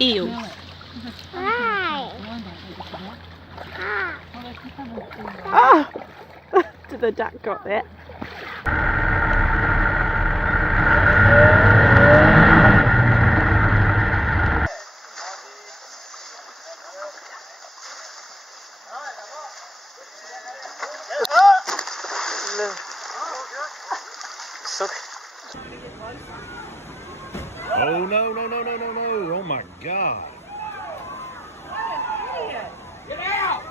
Ew. Ah! Did the duck got that? Oh no, no, no, no, no, no. Oh my God. Get out!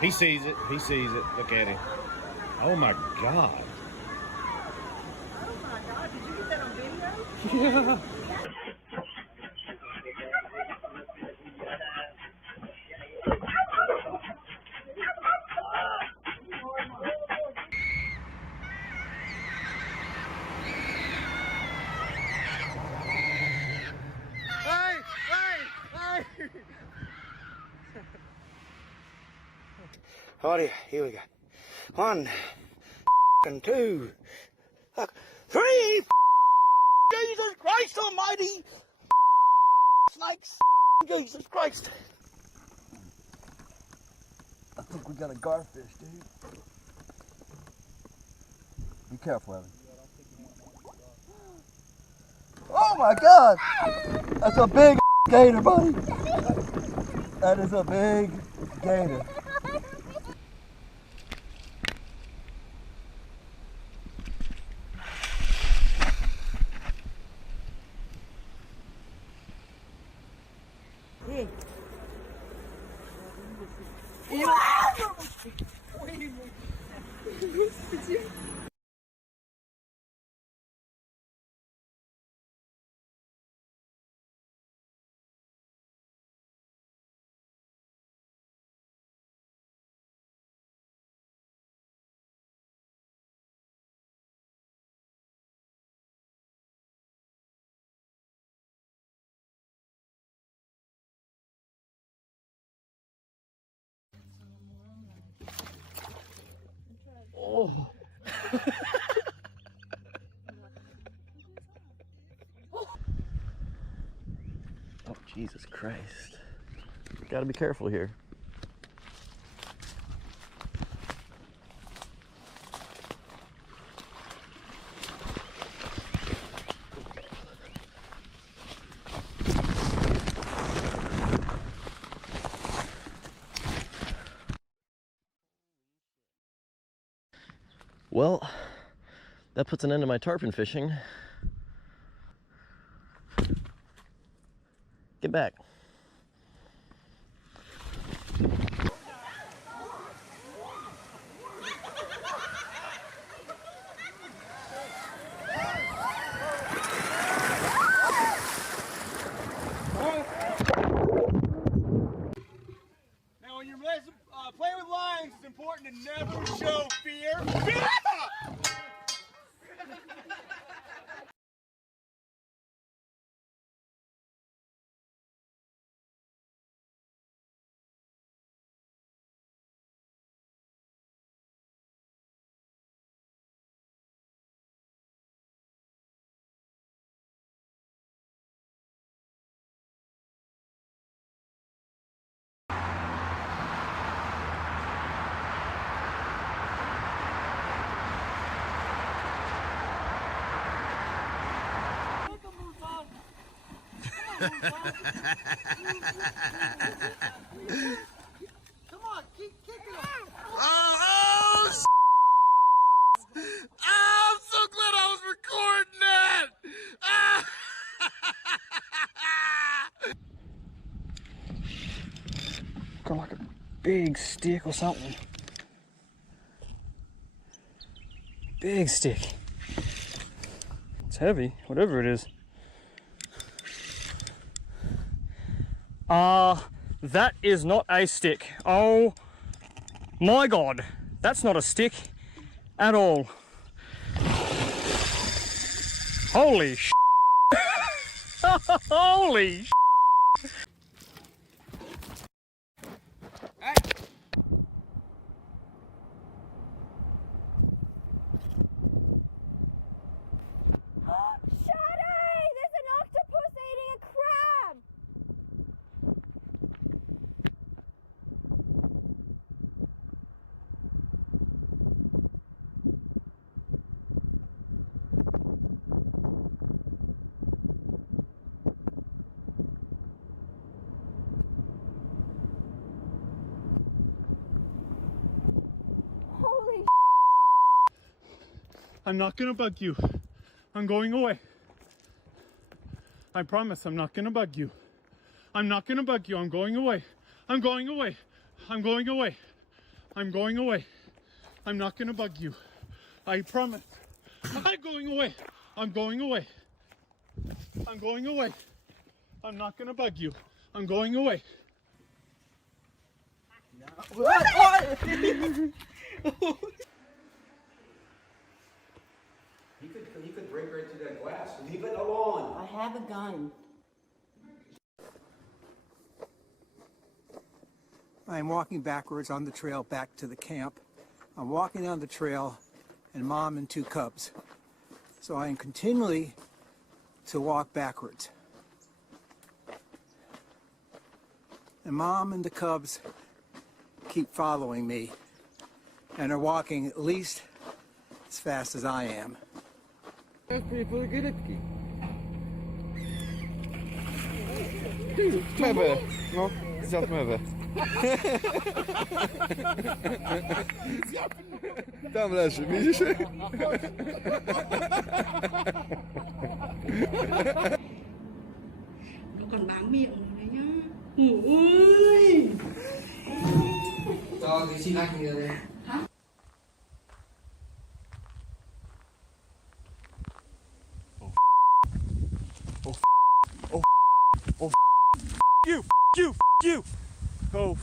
He sees it. He sees it. Look at him. Oh my God. Oh my God, did you get that on video? Yeah. Alrighty, here we go. 1, and 2, 3. Jesus Christ Almighty! Snakes! Jesus Christ! I think we got a garfish, dude. Be careful, Evan. Oh my God! That's a big gator, buddy. That is a big gator. Oh. Oh, Jesus Christ. Gotta be careful here. Well, that puts an end to my tarpon fishing. Get back. Now, when you're playing with lions, it's important to never show fear. Come on, keep kicking him. Oh, I'm so glad I was recording that. Got like a big stick or something. Big stick. It's heavy, whatever it is. That is not a stick. Oh my God, that's not a stick at all. Holy sh**. Holy sh**. Shady! There's an octopus eating a crab! I'm not gonna bug you. I'm going away. I promise I'm not gonna bug you. I'm not gonna bug you. I'm going away. I'm going away. I'm going away. I'm going away. I'm not gonna bug you. I promise. I'm going away. I'm going away. I'm going away. I'm not gonna bug you. I'm going away. He could break right through that glass. Leave it alone. I have a gun. I'm walking backwards on the trail back to the camp. I'm walking down the trail and Mom and 2 cubs. So I am continually to walk backwards. And Mom and the cubs keep following me and are walking at least as fast as I am. Clever. No, zjadł mewę. Tam leży, widzisz? nó còn bám miệng rồi đấy nhá. Ui. Cho thì xin anh rồi. You. Oh,